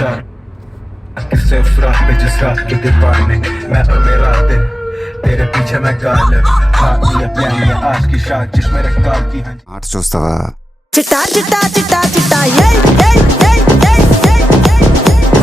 सिर्फ रात पे जिस रात के दीवाने मैं और मेरा दिल तेरे पीछे मैं गालिब हाथ ये प्लान ये आज की साजिश मेरे काल की ఆట చూస్తావా చిట్టా చిట్టా చిట్టా చిట్టా ఏయ్ ఏయ్ ఏయ్ ఏయ్ ఏయ్ ఏయ్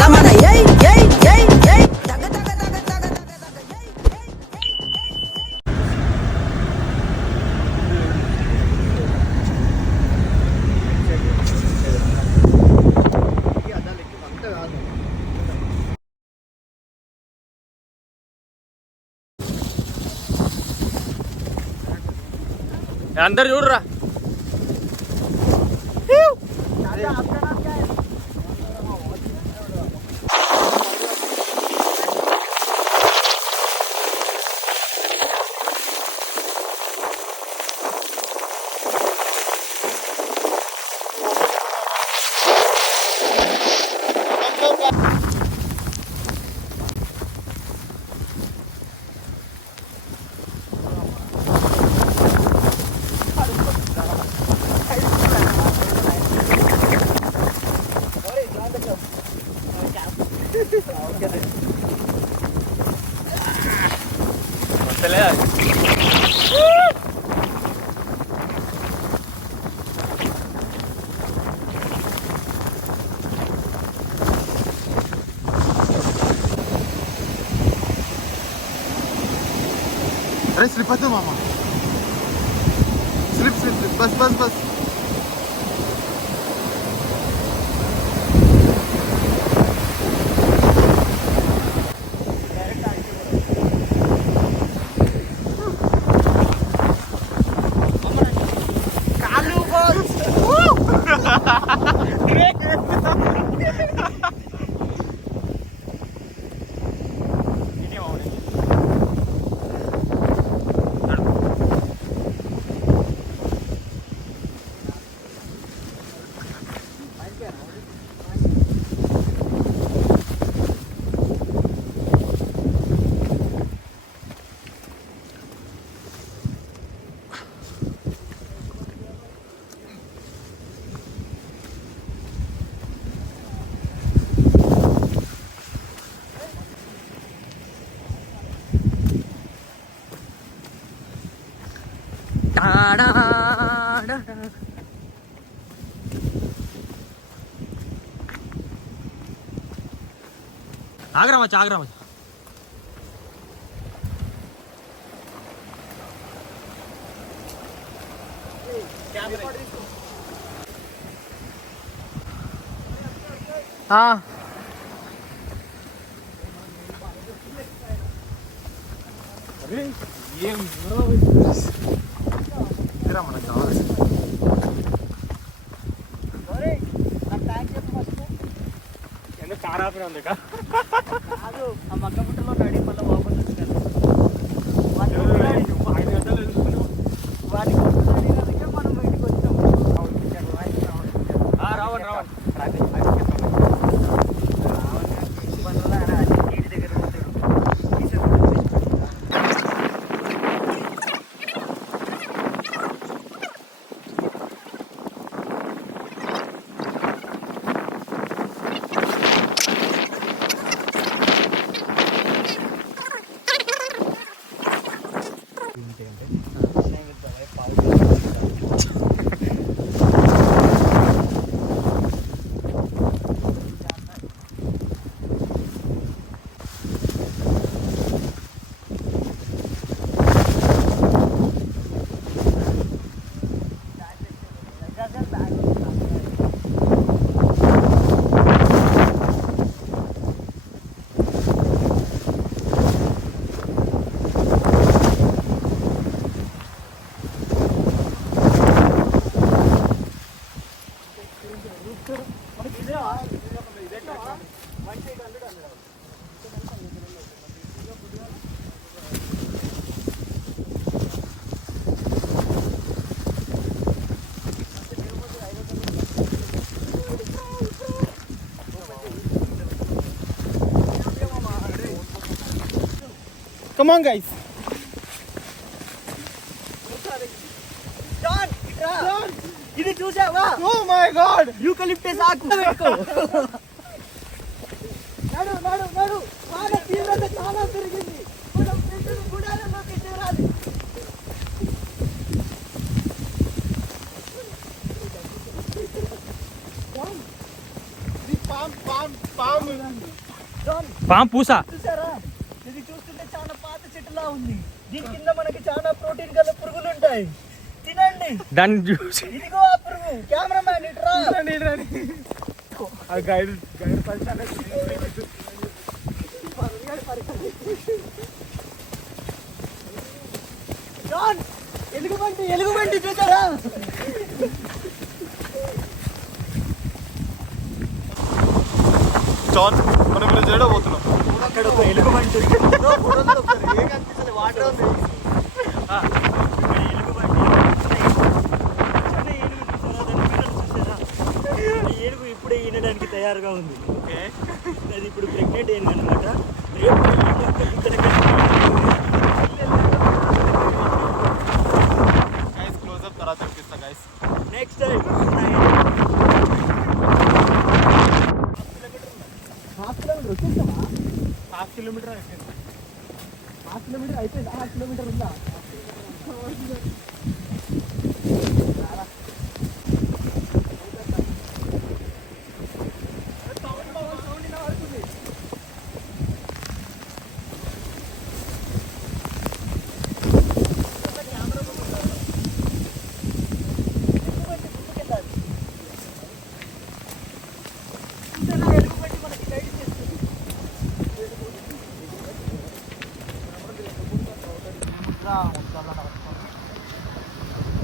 రమణ ఏయ్ ఏయ్ ఏయ్ ఏయ్ తగ తగ తగ తగ తగ తగ अंदर जोड़ रहा अरे स्लिप होतं मामा स्लिप स्लिप स्लिप बस बस बस कालू फॉल्स आगरा मचा हाँ अरे ये तेरा मन కావాలి अरे నా ట్యాంక్ చెప్పు ఫస్ట్ ఎందుకు కార్ ఆపే ఉంది కా కాదు ఆ మగ్గ పుట్టలో నడి మళ్ళీ వాపస్ వచ్చాను వాడి 5 గంటలు ఎందుకు వాడి కొట్టుకొని దగ్గర మనం బయటికి వచ్చాం Raavan Come on, guys. John, ఇది చూసావా? Oh my God! యూకలిప్టస్ ఆకు. పాము పూస. చూసారా, ఇది చూస్తుంటే చాలా పాత చెట్టులా ఉంది. దీని కింద మనకి చాలా ప్రోటీన్ గల పురుగులు ఉంటాయి. తినండి. దాన్ని చూసి ఇదిగో ఆ పురుగు. కెమెరామ్యాన్ ఇట్రా. గైడ్ జాన్, ఎలుగుబంటి చూసారా? జాన్, మనం ఇలా చేయడం పోతున్నాం. అక్కడ ఒక ఎలుగుబంటి ఉంది. ఏం కనిపిస్తుంది? వాటర్ ఉంది. ఏనుగు ఇప్పుడే ఈనడానికి తయారుగా ఉంది. అది ఇప్పుడు ప్రెగ్నెంట్ అయింది అనమాట. క్లోజ్అప్ తర్వాత చూపిస్తా guys. Next time half kilometre అయిపోయింది. అయిపోయింది. 1/2 కిలోమీటర్ ఉందా?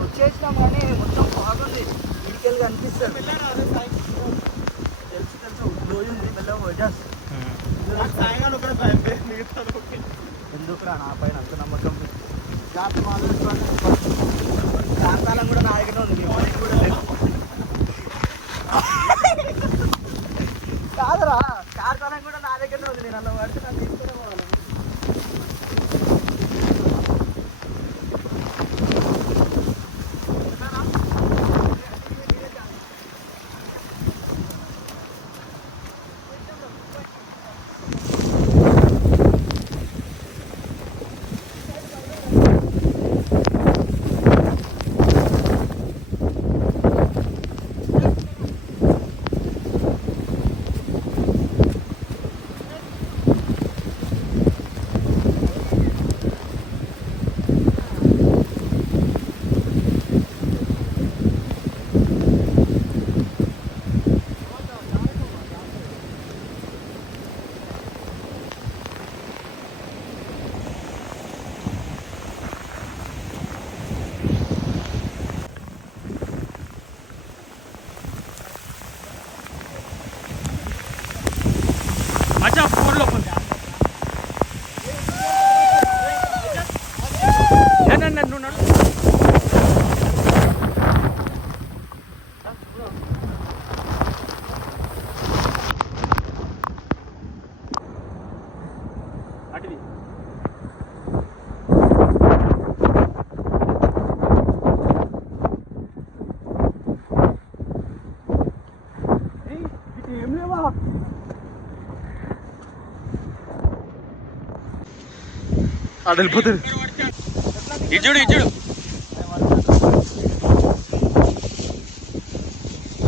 వచ్చేసినాం కానీ మొత్తం బాగుంది. ఇంటికెళ్ళి అనిపిస్తుంది. తెలుసు రోజు ఉంది. ఎందుకురా నా పైన అంత నమ్మకం? ప్రాంతాలం కూడా నా దగ్గర ఉంది. మనకి కూడా లేదు. కాదురా, కార్తాలం కూడా నా దగ్గర ఉంది. నేను అలా పడితే నాకు తీసుకునే పోవాలి. अच्छा फोन लो फोन నన్ను అటుది ఏం లేవా? అది వెళ్ళిపోతుంది. ఇచ్చుడు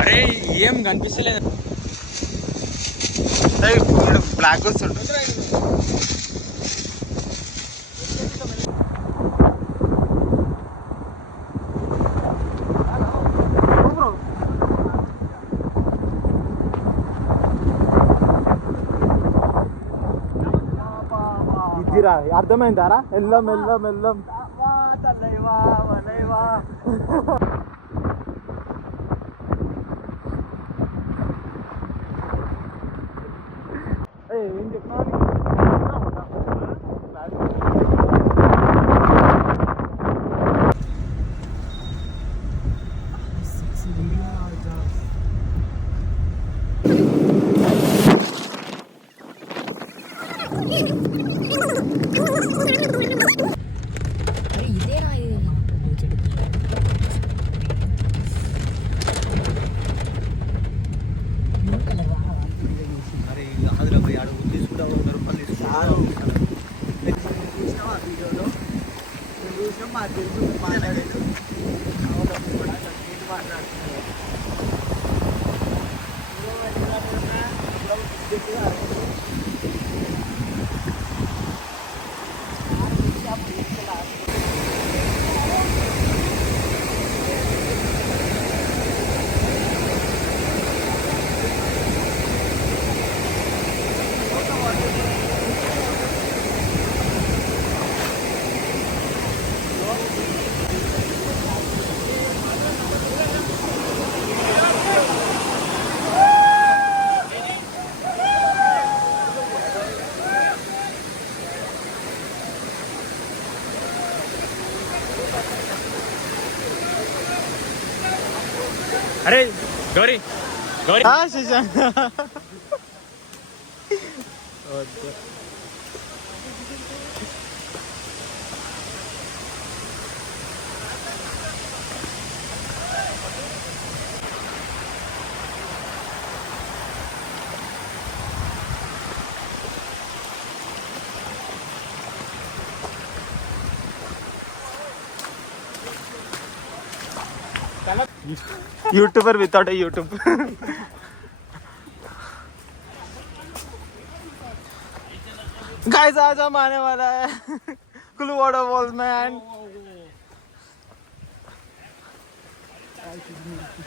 అరే ఏం కనిపిస్తలేదు. బ్లాక్ వస్తుంటుంది. ఇదిరా, అర్థమైందారా? వెళ్ళం. ఏం చెప్పినా మాట్లాడుతున్నారు. अरे गौरी गौरी हा शशांक यूट्यूबर विदाउट ए यूट्यूब गाइस आज हम आने वाला है कुल्लू वाटरफॉल्स में एंड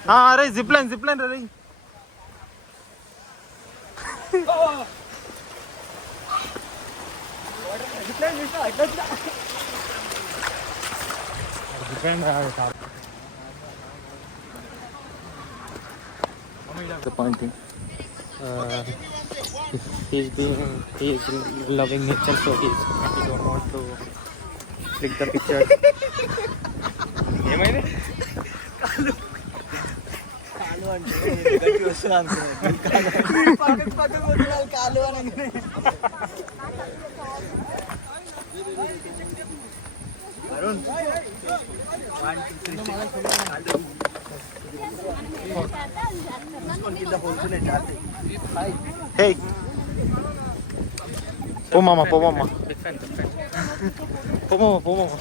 हाँ अरे जिपलाइन अरे disappointing. He is loving nature, so he don't want to click the picture. ఏమైంది కాలు అంటే గట్టి వస్తుంది అనుకున్నాను పక్కకు వదిలాలి కాలు అని Arun 1 2 3 hey po mama big fan po mama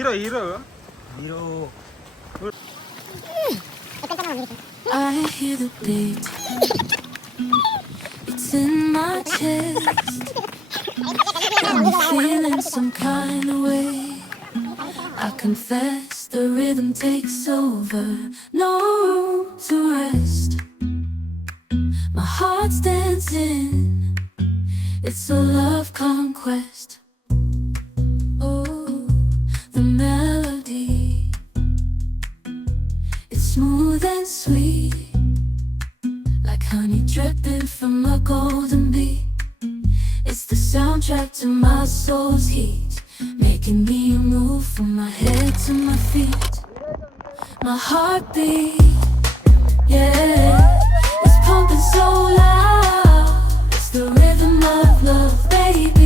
hero I hear the beat. It's in my chest. I'm feeling some kind of way. I confess the rhythm takes over. No room to rest. My heart's dancing. It's a love conquest. Oh, the melody. It's smooth and sweet, like honey dripping from a golden bee. It's the soundtrack to my soul's heat, making me move from my head to my feet. My heartbeat, yeah, it's pumping so loud. It's the rhythm of love, baby.